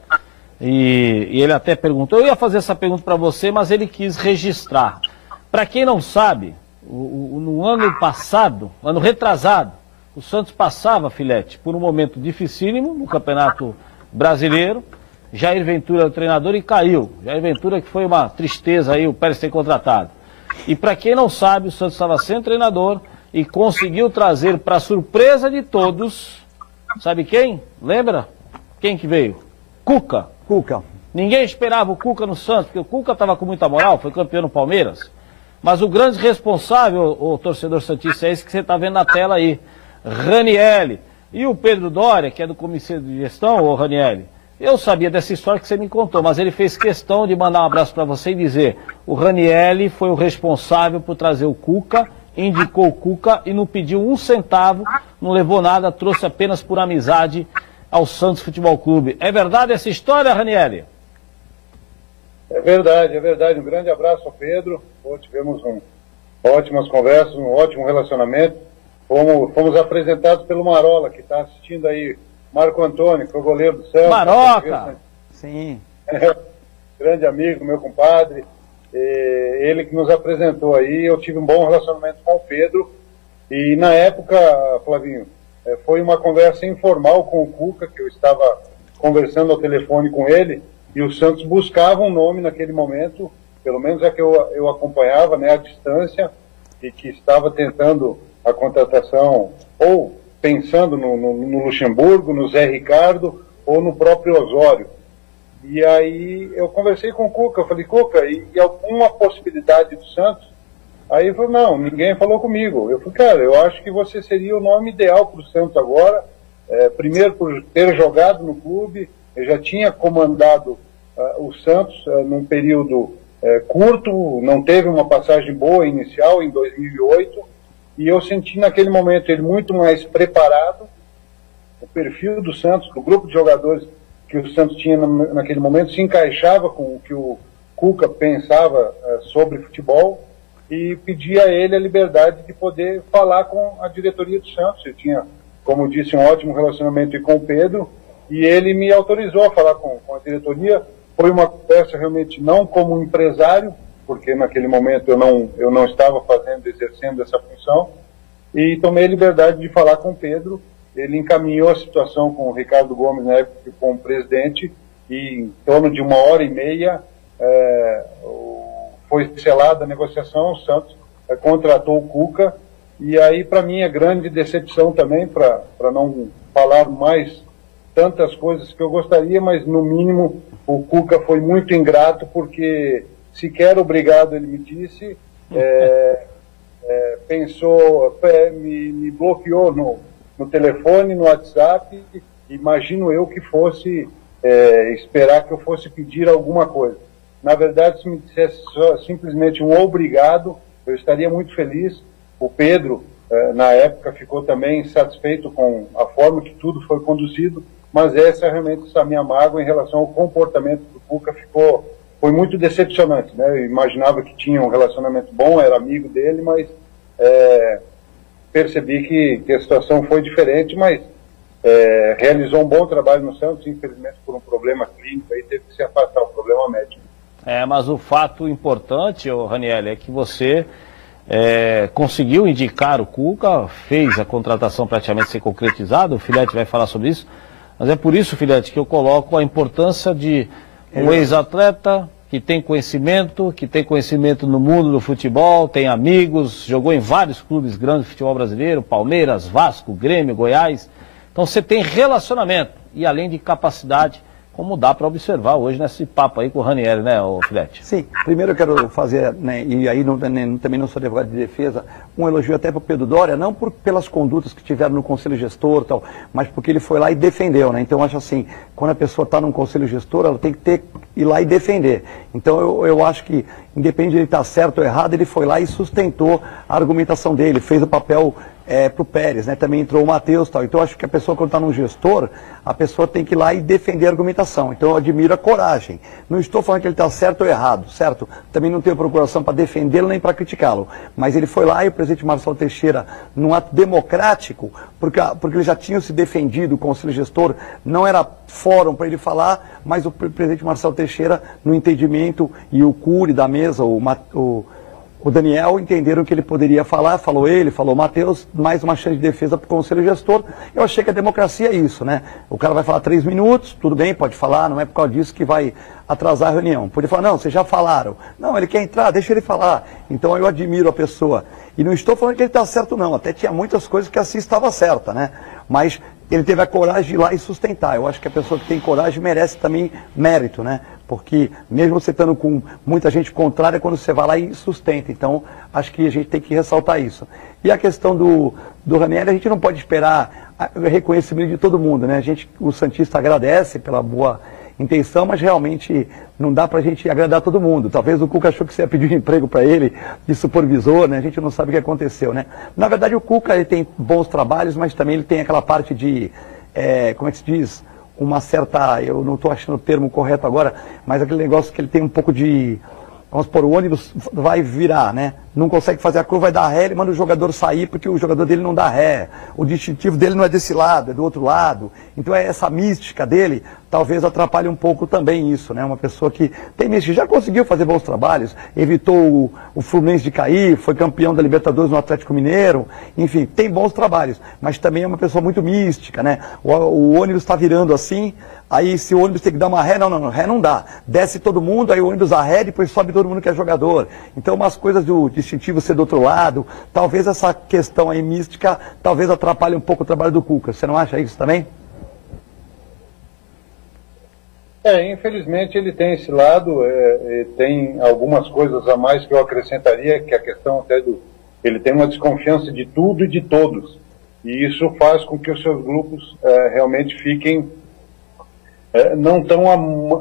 e ele até perguntou, eu ia fazer essa pergunta para você, mas ele quis registrar. Para quem não sabe, no ano passado, ano retrasado, o Santos passava, Filete, por um momento dificílimo no Campeonato Brasileiro. Jair Ventura, o treinador, e caiu. Jair Ventura, que foi uma tristeza aí o Pérez ter contratado. E para quem não sabe, o Santos estava sem treinador e conseguiu trazer, para surpresa de todos, sabe quem? Lembra? Quem que veio? Cuca. Ninguém esperava o Cuca no Santos, porque o Cuca estava com muita moral, foi campeão no Palmeiras. Mas o grande responsável, o torcedor santista, é esse que você está vendo na tela aí, Ranieri. E o Pedro Dória, que é do Comitê de Gestão, ô Ranieri, eu sabia dessa história que você me contou, mas ele fez questão de mandar um abraço para você e dizer, o Ranieri foi o responsável por trazer o Cuca, indicou o Cuca e não pediu um centavo, não levou nada, trouxe apenas por amizade ao Santos Futebol Clube. É verdade essa história, Ranieri? É verdade. Um grande abraço ao Pedro. Tivemos ótimas conversas, um ótimo relacionamento. Fomos apresentados pelo Marola, que está assistindo aí. Marco Antônio, que foi o goleiro do Santos. Maroca! Sim. Grande amigo, meu compadre. Ele que nos apresentou aí. Eu tive um bom relacionamento com o Pedro. E na época, Flavinho, foi uma conversa informal com o Cuca, que eu estava conversando ao telefone com ele. E o Santos buscava um nome naquele momento, pelo menos é que eu acompanhava, né, à distância, e que estava tentando a contratação, ou pensando no Luxemburgo, no Zé Ricardo, ou no próprio Osório. E aí eu conversei com o Cuca, eu falei, Cuca, e alguma possibilidade do Santos? Aí ele falou, não, ninguém falou comigo. Eu falei, cara, eu acho que você seria o nome ideal para o Santos agora, primeiro por ter jogado no clube. Eu já tinha comandado o Santos num período curto, não teve uma passagem boa inicial em 2008, e eu senti naquele momento ele muito mais preparado, o perfil do Santos, do grupo de jogadores que o Santos tinha naquele momento, se encaixava com o que o Cuca pensava sobre futebol, e pedi a ele a liberdade de poder falar com a diretoria do Santos. Eu tinha, como disse, um ótimo relacionamento com o Pedro, e ele me autorizou a falar com a diretoria. Foi uma conversa realmente não como empresário, porque naquele momento eu não estava exercendo essa função, e tomei a liberdade de falar com o Pedro. Ele encaminhou a situação com o Ricardo Gomes, na época, como presidente, e em torno de 1h30 foi selada a negociação. O Santos contratou o Cuca, E aí, para mim, é grande decepção também, para não falar mais tantas coisas que eu gostaria, mas no mínimo o Cuca foi muito ingrato, porque sequer obrigado ele me disse, pensou, me bloqueou no telefone, no WhatsApp. Imagino eu que fosse esperar que eu fosse pedir alguma coisa. Na verdade, se me dissesse simplesmente um obrigado, eu estaria muito feliz. O Pedro, na época, ficou também satisfeito com a forma que tudo foi conduzido, mas realmente essa minha mágoa em relação ao comportamento do Cuca foi muito decepcionante, né? Eu imaginava que tinha um relacionamento bom, era amigo dele, mas percebi que a situação foi diferente, mas realizou um bom trabalho no Santos, infelizmente por um problema clínico, aí teve que se afastar, um problema médico. Mas o fato importante, Ranieri, é que você conseguiu indicar o Cuca, fez a contratação praticamente ser concretizada, o Filete vai falar sobre isso, mas é por isso, Filete, que eu coloco a importância de um ex-atleta que tem conhecimento no mundo do futebol, tem amigos, jogou em vários clubes grandes do futebol brasileiro, Palmeiras, Vasco, Grêmio, Goiás. Então você tem relacionamento e além de capacidade, como dá para observar hoje nesse papo aí com o Ranieri, né, Filete? Sim, primeiro eu quero fazer, né, e aí também não sou advogado de defesa, um elogio até para o Pedro Doria, não pelas condutas que tiveram no Conselho Gestor, tal, mas porque ele foi lá e defendeu, né? Então eu acho assim, quando a pessoa está num Conselho Gestor, ela tem que ir lá e defender. Então eu acho que, independente de ele estar certo ou errado, ele foi lá e sustentou a argumentação dele, fez o papel para o Pérez, né? Também entrou o Matheus e tal. Então eu acho que a pessoa, quando está num gestor, a pessoa tem que ir lá e defender a argumentação. Então eu admiro a coragem. Não estou falando que ele está certo ou errado, certo? Também não tenho procuração para defendê-lo nem para criticá-lo. Mas ele foi lá e o presidente Marcelo Teixeira, num ato democrático, porque ele já tinha se defendido, o Conselho Gestor não era fórum para ele falar, mas o presidente Marcelo Teixeira, no entendimento, e o Cury da mesa, o Daniel, entenderam que ele poderia falar, falou o Matheus, mais uma chance de defesa para o Conselho Gestor. Eu achei que a democracia é isso, né? O cara vai falar 3 minutos, tudo bem, pode falar, não é por causa disso que vai atrasar a reunião. Pode falar, não, vocês já falaram. Não, ele quer entrar, deixa ele falar. Então eu admiro a pessoa. E não estou falando que ele está certo, não. Até tinha muitas coisas que assim estava certa, né? Mas ele teve a coragem de ir lá e sustentar. Eu acho que a pessoa que tem coragem merece também mérito, né? Porque mesmo você estando com muita gente contrária, quando você vai lá e sustenta. Então, acho que a gente tem que ressaltar isso. E a questão do Ranieri, a gente não pode esperar o reconhecimento de todo mundo, né? O Santista agradece pela boa intenção, mas realmente não dá para a gente agradar todo mundo. Talvez o Cuca achou que você ia pedir um emprego para ele, de supervisor, né? A gente não sabe o que aconteceu, né? Na verdade, o Cuca ele tem bons trabalhos, mas também ele tem aquela parte de, como é que se diz? Uma certa, eu não estou achando o termo correto agora, mas aquele negócio que ele tem um pouco de, vamos supor, o ônibus vai virar, né? Não consegue fazer a curva, vai dar ré, ele manda o jogador sair porque o jogador dele não dá ré. O distintivo dele não é desse lado, é do outro lado. Então essa mística dele talvez atrapalhe um pouco também isso, né? Uma pessoa que tem mística, já conseguiu fazer bons trabalhos, evitou o Fluminense de cair, foi campeão da Libertadores no Atlético Mineiro, enfim, tem bons trabalhos, mas também é uma pessoa muito mística, né? O ônibus está virando assim, aí se o ônibus tem que dar uma ré, não, ré não dá. Desce todo mundo, aí o ônibus dá ré, depois sobe todo mundo que é jogador. Então umas coisas do distintivo ser do outro lado, talvez essa questão aí mística, talvez atrapalhe um pouco o trabalho do Cuca. Você não acha isso também? Infelizmente ele tem esse lado, tem algumas coisas a mais que eu acrescentaria, que a questão até ele tem uma desconfiança de tudo e de todos. E isso faz com que os seus grupos realmente fiquem, não tão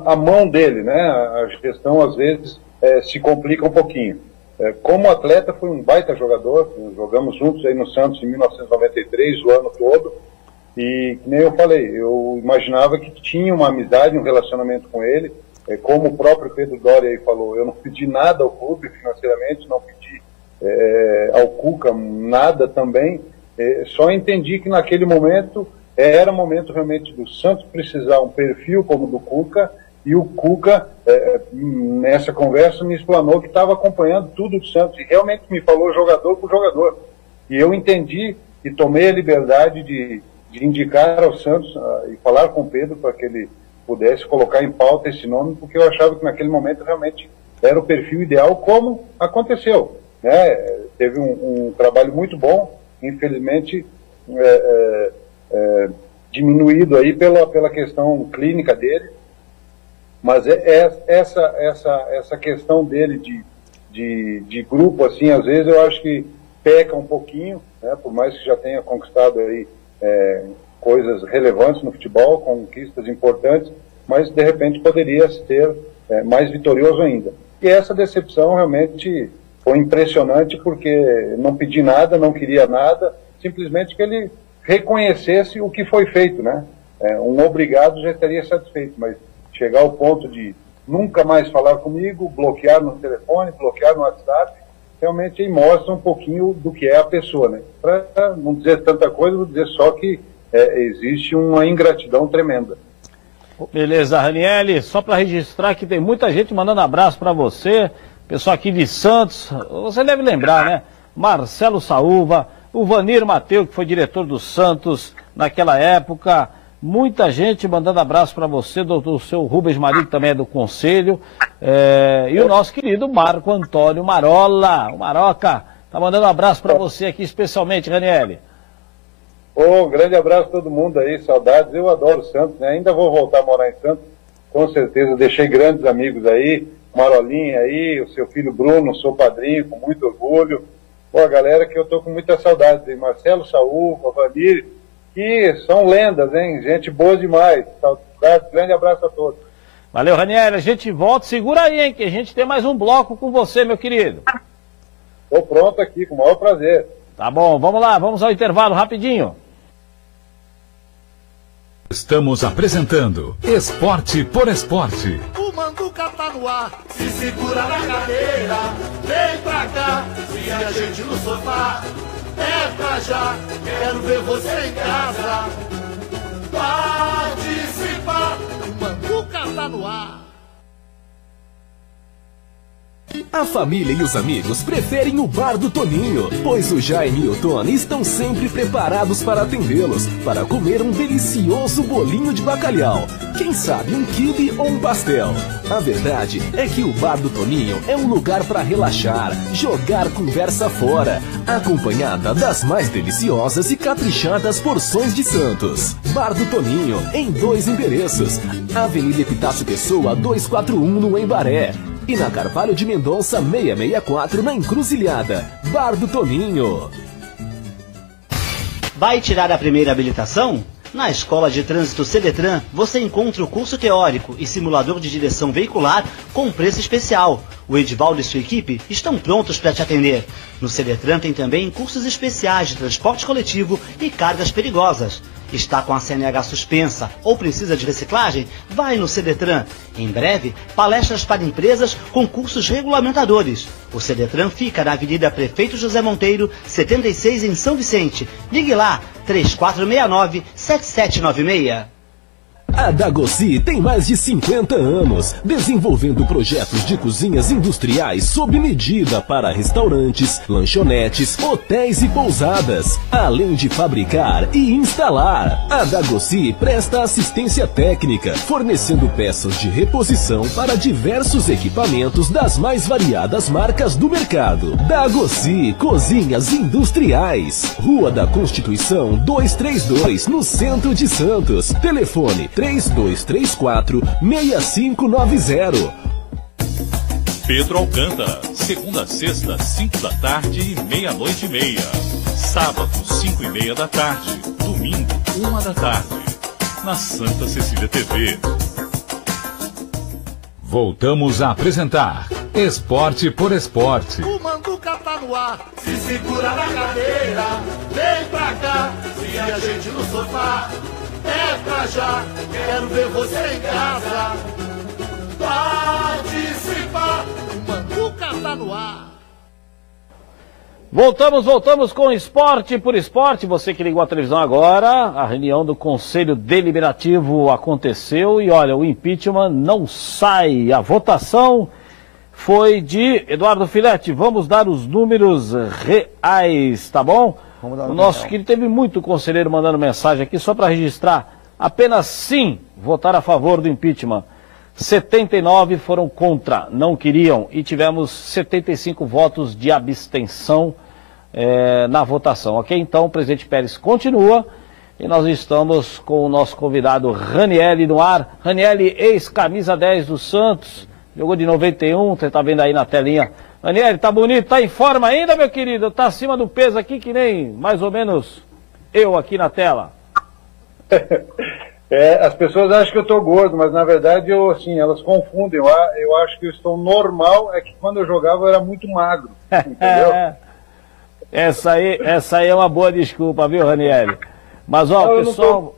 à mão dele, né? A gestão às vezes se complica um pouquinho. Como atleta foi um baita jogador, jogamos juntos aí no Santos em 1993, o ano todo, e que nem eu falei, eu imaginava que tinha uma amizade, um relacionamento com ele, como o próprio Pedro Doria aí falou, eu não pedi nada ao clube financeiramente, não pedi ao Cuca nada também, só entendi que naquele momento era momento realmente do Santos precisar um perfil como o do Cuca, e o Cuca, nessa conversa, me explanou que estava acompanhando tudo do Santos, e realmente me falou jogador por jogador. E eu entendi e tomei a liberdade de indicar ao Santos e falar com o Pedro para que ele pudesse colocar em pauta esse nome, porque eu achava que naquele momento realmente era o perfil ideal, como aconteceu. né? Teve um trabalho muito bom, infelizmente diminuído aí pela questão clínica dele, mas essa questão dele de grupo, assim, às vezes eu acho que peca um pouquinho, né? Por mais que já tenha conquistado aí coisas relevantes no futebol, conquistas importantes, mas de repente poderia ser mais vitorioso ainda. E essa decepção realmente foi impressionante, porque não pedi nada, não queria nada, simplesmente que ele reconhecesse o que foi feito, né? Um obrigado já estaria satisfeito, mas chegar ao ponto de nunca mais falar comigo, bloquear no telefone, bloquear no WhatsApp, realmente mostra um pouquinho do que é a pessoa, né? Para não dizer tanta coisa, vou dizer só que existe uma ingratidão tremenda. Beleza, Ranieri, só para registrar que tem muita gente mandando abraço para você, pessoal aqui de Santos, você deve lembrar, né? Marcelo Saúva, o Vanir Mateu, que foi diretor do Santos naquela época, muita gente mandando abraço para você, do seu Rubens Marinho, que também é do Conselho, e o nosso querido Marco Antônio Marola, o Maroca, tá mandando um abraço para você aqui especialmente, Ranieri. Grande abraço a todo mundo aí, saudades. Eu adoro Santos, né? Ainda vou voltar a morar em Santos, com certeza. Deixei grandes amigos aí, Marolinha aí, o seu filho Bruno, sou padrinho, com muito orgulho. A galera que eu tô com muita saudade, hein? Marcelo Saúl, Vanir, que são lendas, hein? Gente boa demais. Saudades, grande abraço a todos. Valeu, Ranieri, a gente volta, segura aí, hein, que a gente tem mais um bloco com você, meu querido. Tô pronto aqui, com o maior prazer. Tá bom, vamos lá, vamos ao intervalo rapidinho. Estamos apresentando Esporte por Esporte. O Manduca tá no ar, se segura na cadeira, vem pra cá, se a gente no sofá, é pra já, quero ver você em casa, participar, o Manduca tá no ar. A família e os amigos preferem o Bar do Toninho, pois o Jaime e o Tony estão sempre preparados para atendê-los, para comer um delicioso bolinho de bacalhau, quem sabe um quibe ou um pastel. A verdade é que o Bar do Toninho é um lugar para relaxar, jogar conversa fora, acompanhada das mais deliciosas e caprichadas porções de Santos. Bar do Toninho, em 2 endereços, Avenida Epitácio Pessoa 241 no Embaré, e na Carvalho de Mendonça 664 na Encruzilhada. Bar do Toninho. Vai tirar a primeira habilitação? Na Escola de Trânsito Cedetran, você encontra o curso teórico e simulador de direção veicular com preço especial. O Edivaldo e sua equipe estão prontos para te atender. No Cedetran tem também cursos especiais de transporte coletivo e cargas perigosas. Está com a CNH suspensa ou precisa de reciclagem? Vai no Cedetran. Em breve, palestras para empresas com cursos regulamentadores. O Cedetran fica na Avenida Prefeito José Monteiro, 76 em São Vicente. Ligue lá, 3469-7796. A Dagosi tem mais de 50 anos, desenvolvendo projetos de cozinhas industriais sob medida para restaurantes, lanchonetes, hotéis e pousadas, além de fabricar e instalar. A Dagosi presta assistência técnica, fornecendo peças de reposição para diversos equipamentos das mais variadas marcas do mercado. Dagosi Cozinhas Industriais, Rua da Constituição 232, no centro de Santos. Telefone 3234-6590. Pedro Alcântara, segunda a sexta, 5 da tarde e meia-noite e meia. Sábado, 5:30 da tarde. Domingo, 1 da tarde. Na Santa Cecília TV. Voltamos a apresentar Esporte por Esporte. O Manduca tá no ar, se segura na cadeira, vem pra cá, se a gente no sofá. É pra já, quero ver você em casa, participar, o Manduca tá no ar. Voltamos com Esporte por Esporte. Você que ligou a televisão agora, a reunião do Conselho Deliberativo aconteceu e olha, o impeachment não sai. A votação foi de Eduardo Filete. Vamos dar os números reais, tá bom? O nosso querido teve muito conselheiro mandando mensagem aqui, só para registrar. Apenas sim votar a favor do impeachment. 79 foram contra, não queriam, e tivemos 75 votos de abstenção na votação, ok? Então o presidente Pérez continua e nós estamos com o nosso convidado Ranieri no ar. Ranieri, ex-camisa 10 do Santos, jogou de 91, você está vendo aí na telinha. Ranieri, tá bonito, tá em forma ainda, meu querido? Tá acima do peso aqui que nem mais ou menos eu aqui na tela. As pessoas acham que eu estou gordo, mas na verdade elas confundem. Eu acho que eu estou normal, é que quando eu jogava eu era muito magro, entendeu? Essa aí é uma boa desculpa, viu, Ranieri? Mas, ó, pessoal...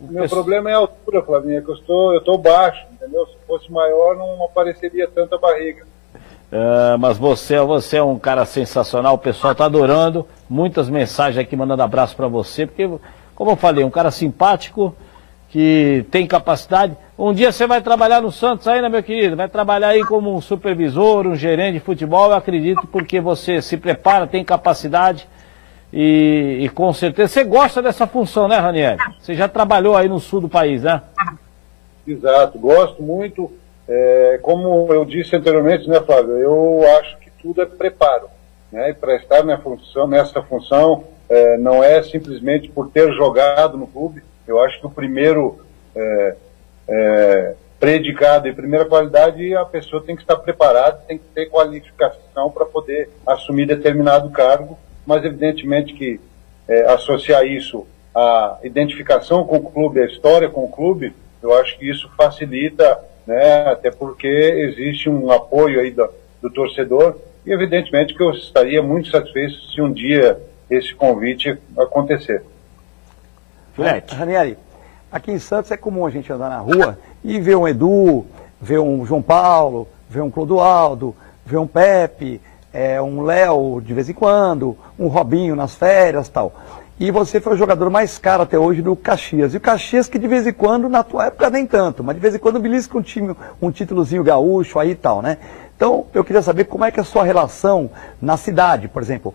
Meu problema é a altura, Flavinha, que eu estou baixo, entendeu? Se fosse maior não apareceria tanta barriga. Mas você é um cara sensacional, o pessoal está adorando, muitas mensagens aqui mandando abraço para você, porque, como eu falei, um cara simpático, que tem capacidade. Um dia você vai trabalhar no Santos ainda, meu querido, vai trabalhar aí como um supervisor, um gerente de futebol, eu acredito, porque você se prepara, tem capacidade e com certeza você gosta dessa função, né, Ranieri? Você já trabalhou aí no sul do país, né? Exato, gosto muito. Como eu disse anteriormente, né, Flávio, eu acho que tudo é preparo, né? E para estar nessa função não é simplesmente por ter jogado no clube. Eu acho que o primeiro predicado e primeira qualidade, a pessoa tem que estar preparada, tem que ter qualificação para poder assumir determinado cargo, mas evidentemente que associar isso à identificação com o clube, à história com o clube, eu acho que isso facilita, né, até porque existe um apoio aí do torcedor, e evidentemente que eu estaria muito satisfeito se um dia esse convite acontecer. Ranieri, aqui em Santos é comum a gente andar na rua e ver um Edu, ver um João Paulo, ver um Clodoaldo, ver um Pepe, um Léo de vez em quando, um Robinho nas férias e tal. E você foi o jogador mais caro até hoje do Caxias. E o Caxias que de vez em quando, na tua época nem tanto, mas de vez em quando belisca um títulozinho gaúcho aí e tal, né? Então, eu queria saber como é que é a sua relação na cidade, por exemplo.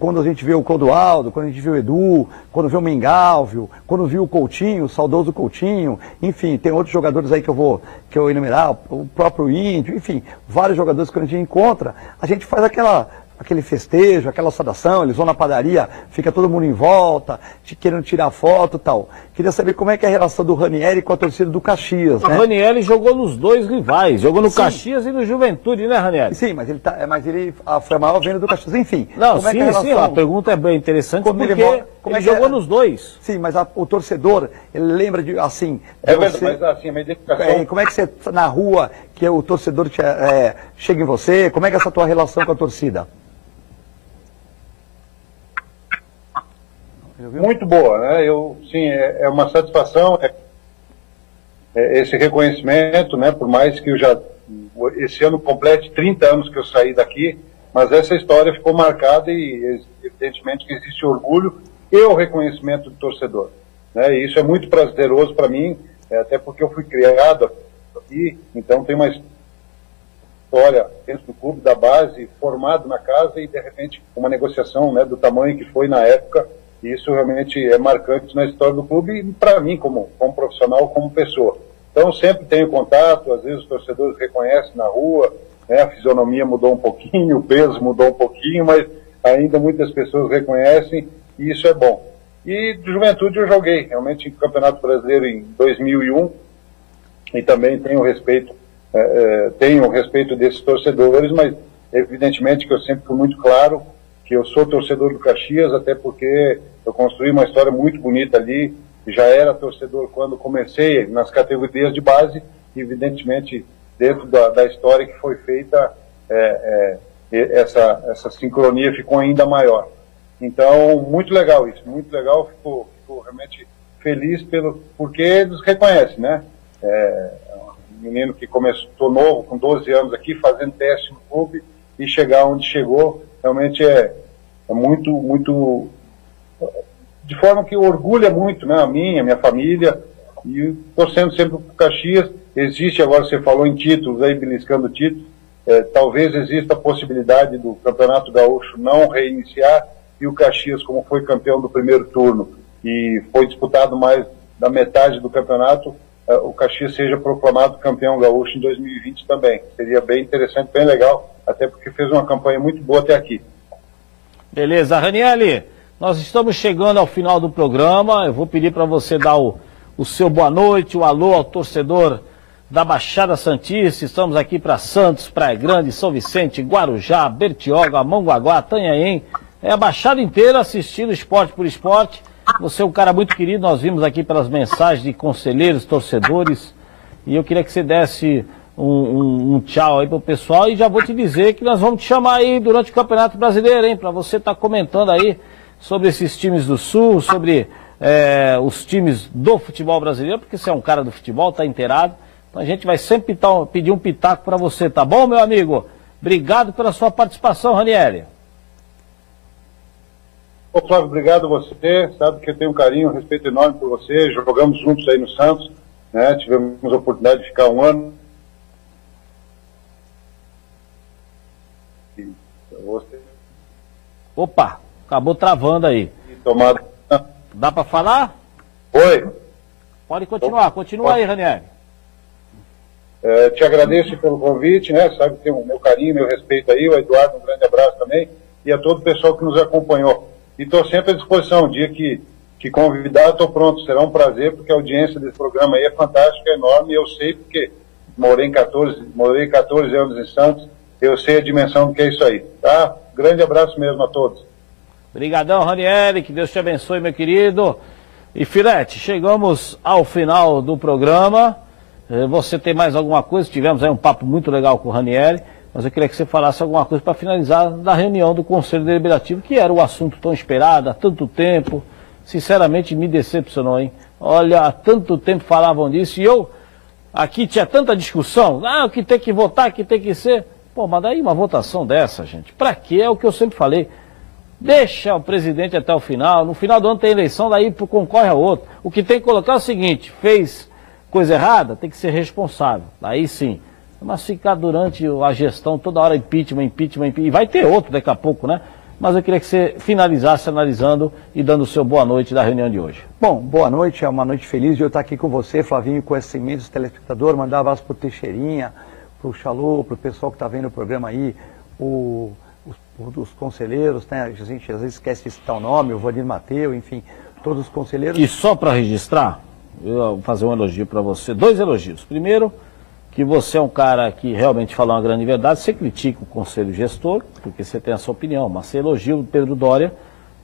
Quando a gente vê o Clodoaldo, quando a gente vê o Edu, quando vê o Mengalvio, quando viu o Coutinho, o saudoso Coutinho, enfim, tem outros jogadores aí que eu vou enumerar, o próprio Índio, enfim, vários jogadores que a gente encontra, a gente faz aquele festejo, aquela saudação, eles vão na padaria, fica todo mundo em volta, querendo tirar foto e tal. Queria saber como é que é a relação do Ranieri com a torcida do Caxias, né? O Ranieri jogou nos dois rivais, jogou no Caxias e no Juventude, né, Ranieri? Sim, mas ele foi a maior venda do Caxias, enfim. Não, sim, a pergunta é bem interessante porque ele jogou nos dois. Sim, mas o torcedor, ele lembra de, assim... verdade, mas assim, a identificação... como é que você, na rua, que o torcedor chega em você, como é que é essa tua relação com a torcida? Muito boa, né? Sim, é uma satisfação esse reconhecimento, né? Por mais que esse ano complete 30 anos que eu saí daqui, mas essa história ficou marcada e evidentemente que existe orgulho e o reconhecimento do torcedor, né? E isso é muito prazeroso para mim, até porque eu fui criado aqui, então tem uma história dentro do clube, da base, formado na casa e de repente uma negociação, né, do tamanho que foi na época. Isso realmente é marcante na história do clube e para mim, como profissional, como pessoa. Então, sempre tenho contato, às vezes os torcedores reconhecem na rua, né, a fisionomia mudou um pouquinho, o peso mudou um pouquinho, mas ainda muitas pessoas reconhecem e isso é bom. E de Juventude eu joguei, realmente, em Campeonato Brasileiro em 2001 e também tenho respeito desses torcedores, mas evidentemente que eu sempre fui muito claro que eu sou torcedor do Caxias, até porque eu construí uma história muito bonita ali, já era torcedor quando comecei nas categorias de base, e evidentemente dentro da história que foi feita, essa sincronia ficou ainda maior. Então, muito legal isso, muito legal, fico realmente feliz porque eles reconhecem, né? Um menino que começou novo, com 12 anos aqui, fazendo teste no clube, e chegar onde chegou, realmente é muito, muito, de forma que orgulha muito, né, a minha família, e torcendo sempre para o Caxias. Existe, agora você falou em títulos, aí beliscando títulos, talvez exista a possibilidade do Campeonato Gaúcho não reiniciar, e o Caxias, como foi campeão do primeiro turno, e foi disputado mais da metade do campeonato, o Caxias seja proclamado campeão gaúcho em 2020 também. Seria bem interessante, bem legal, até porque fez uma campanha muito boa até aqui. Beleza, Ranieri, nós estamos chegando ao final do programa. Eu vou pedir para você dar o seu boa noite, o alô ao torcedor da Baixada Santista. Estamos aqui para Santos, Praia Grande, São Vicente, Guarujá, Bertioga, Mongaguá, Itanhaém. É a Baixada inteira assistindo Esporte por Esporte. Você é um cara muito querido, nós vimos aqui pelas mensagens de conselheiros, torcedores, e eu queria que você desse um tchau aí pro pessoal, e já vou te dizer que nós vamos te chamar aí durante o Campeonato Brasileiro, hein, para você estar comentando aí sobre esses times do Sul, sobre os times do futebol brasileiro, porque você é um cara do futebol, tá inteirado, então a gente vai sempre pedir um pitaco para você, tá bom, meu amigo? Obrigado pela sua participação, Ranieri. Ô Flávio, obrigado a você, sabe que eu tenho um carinho, um respeito enorme por você, jogamos juntos aí no Santos, né? Tivemos a oportunidade de ficar um ano. Opa, acabou travando aí. Tomado. Dá para falar? Oi. Pode continuar, continua aí, Ranieri. Te agradeço pelo convite, né? Sabe que tem o meu carinho, meu respeito aí, o Eduardo, um grande abraço também, e a todo o pessoal que nos acompanhou. E estou sempre à disposição. O dia que convidar, estou pronto. Será um prazer, porque a audiência desse programa aí é fantástica, é enorme. E eu sei, porque morei 14 anos em Santos, eu sei a dimensão do que é isso aí. Tá? Grande abraço mesmo a todos. Obrigadão, Ranieri. Que Deus te abençoe, meu querido. E Filete, chegamos ao final do programa. Você tem mais alguma coisa? Tivemos aí um papo muito legal com o Ranieri. Mas eu queria que você falasse alguma coisa para finalizar da reunião do Conselho Deliberativo, que era o assunto tão esperado há tanto tempo. Sinceramente, me decepcionou, hein? Olha, há tanto tempo falavam disso e eu, aqui tinha tanta discussão. O que tem que votar, o que tem que ser. Pô, mas daí uma votação dessa, gente, para quê? É o que eu sempre falei. Deixa o presidente até o final. No final do ano tem eleição, daí concorre a outro. O que tem que colocar é o seguinte: fez coisa errada, tem que ser responsável. Aí sim. Mas ficar durante a gestão, toda hora impeachment, e vai ter outro daqui a pouco, né? Mas eu queria que você finalizasse analisando e dando o seu boa noite da reunião de hoje. Bom, boa noite, é uma noite feliz de eu estar aqui com você, Flavinho, com esse imenso telespectador, mandar um abraço pro Teixeirinha, pro Xalô, pro pessoal que está vendo o programa aí, os conselheiros, né? A gente às vezes esquece de citar o nome, o Vanir Mateu, enfim, todos os conselheiros. E só para registrar, eu vou fazer um elogio para você, 2 elogios. Primeiro, que você é um cara que realmente fala uma grande verdade. Você critica o conselho gestor, porque você tem a sua opinião, mas você elogia o Pedro Doria,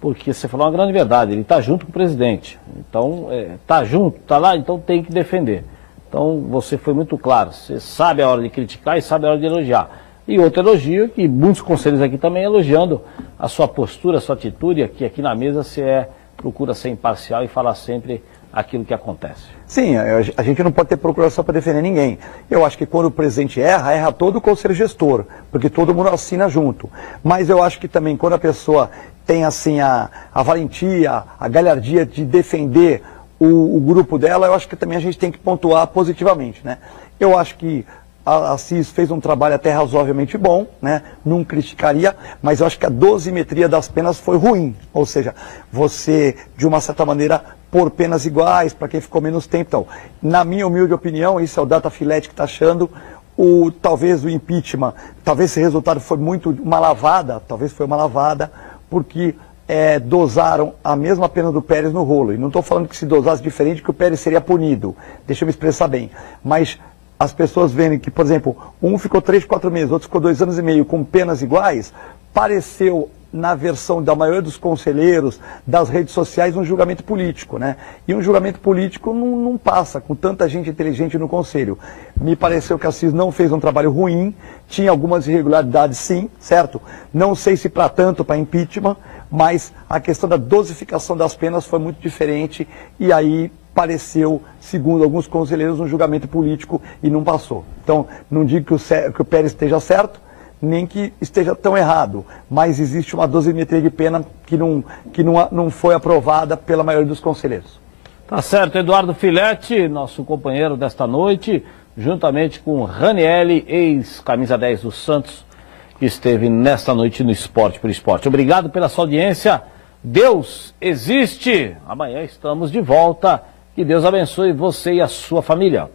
porque você falou uma grande verdade, ele está junto com o presidente. Então, está junto, está lá, então tem que defender. Então, você foi muito claro, você sabe a hora de criticar e sabe a hora de elogiar. E outro elogio, que muitos conselheiros aqui também elogiando a sua postura, a sua atitude, aqui na mesa você procura ser imparcial e falar sempre aquilo que acontece. Sim, a gente não pode ter procuração para defender ninguém. Eu acho que quando o presidente erra todo o conselho gestor, porque todo mundo assina junto. Mas eu acho que também quando a pessoa tem assim a valentia, a galhardia de defender o grupo dela, eu acho que também a gente tem que pontuar positivamente, né? Eu acho que a CIS fez um trabalho até razoavelmente bom, né? Não criticaria, mas eu acho que a dosimetria das penas foi ruim. Ou seja, você, de uma certa maneira, pôr penas iguais para quem ficou menos tempo. Então, na minha humilde opinião, isso é o Data Filete que está achando, talvez o impeachment, talvez esse resultado foi muito uma lavada, porque dosaram a mesma pena do Pérez no rolo. E não estou falando que se dosasse diferente, que o Pérez seria punido. Deixa eu me expressar bem. Mas as pessoas veem que, por exemplo, um ficou 3, 4 meses, outro ficou 2 anos e meio com penas iguais, pareceu, na versão da maioria dos conselheiros, das redes sociais, um julgamento político, né? E um julgamento político não passa com tanta gente inteligente no conselho. Me pareceu que a CIS não fez um trabalho ruim, tinha algumas irregularidades sim, certo? Não sei se para tanto, para impeachment, mas a questão da dosificação das penas foi muito diferente e aí pareceu, segundo alguns conselheiros, um julgamento político e não passou. Então, não digo que o Pérez esteja certo, nem que esteja tão errado, mas existe uma dosimetria de pena que não foi aprovada pela maioria dos conselheiros. Tá certo, Eduardo Filete, nosso companheiro desta noite, juntamente com Ranieri, ex-camisa 10 do Santos, que esteve nesta noite no Esporte por Esporte. Obrigado pela sua audiência. Deus existe. Amanhã estamos de volta. Que Deus abençoe você e a sua família.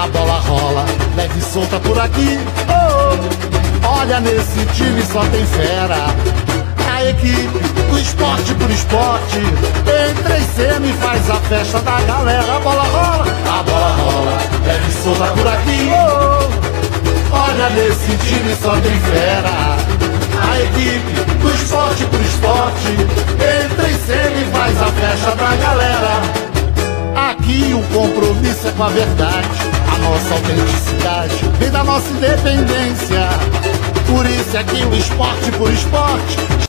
A bola rola, leve e solta por aqui. Oh, olha, nesse time só tem fera. A equipe do esporte por esporte entra em cena e faz a festa da galera. A bola rola, leve e solta por aqui. Oh, olha, nesse time só tem fera. A equipe do esporte por esporte entra em cena e faz a festa da galera. Aqui o compromisso é com a verdade, a nossa autenticidade vem da nossa independência. Por isso é que o esporte por esporte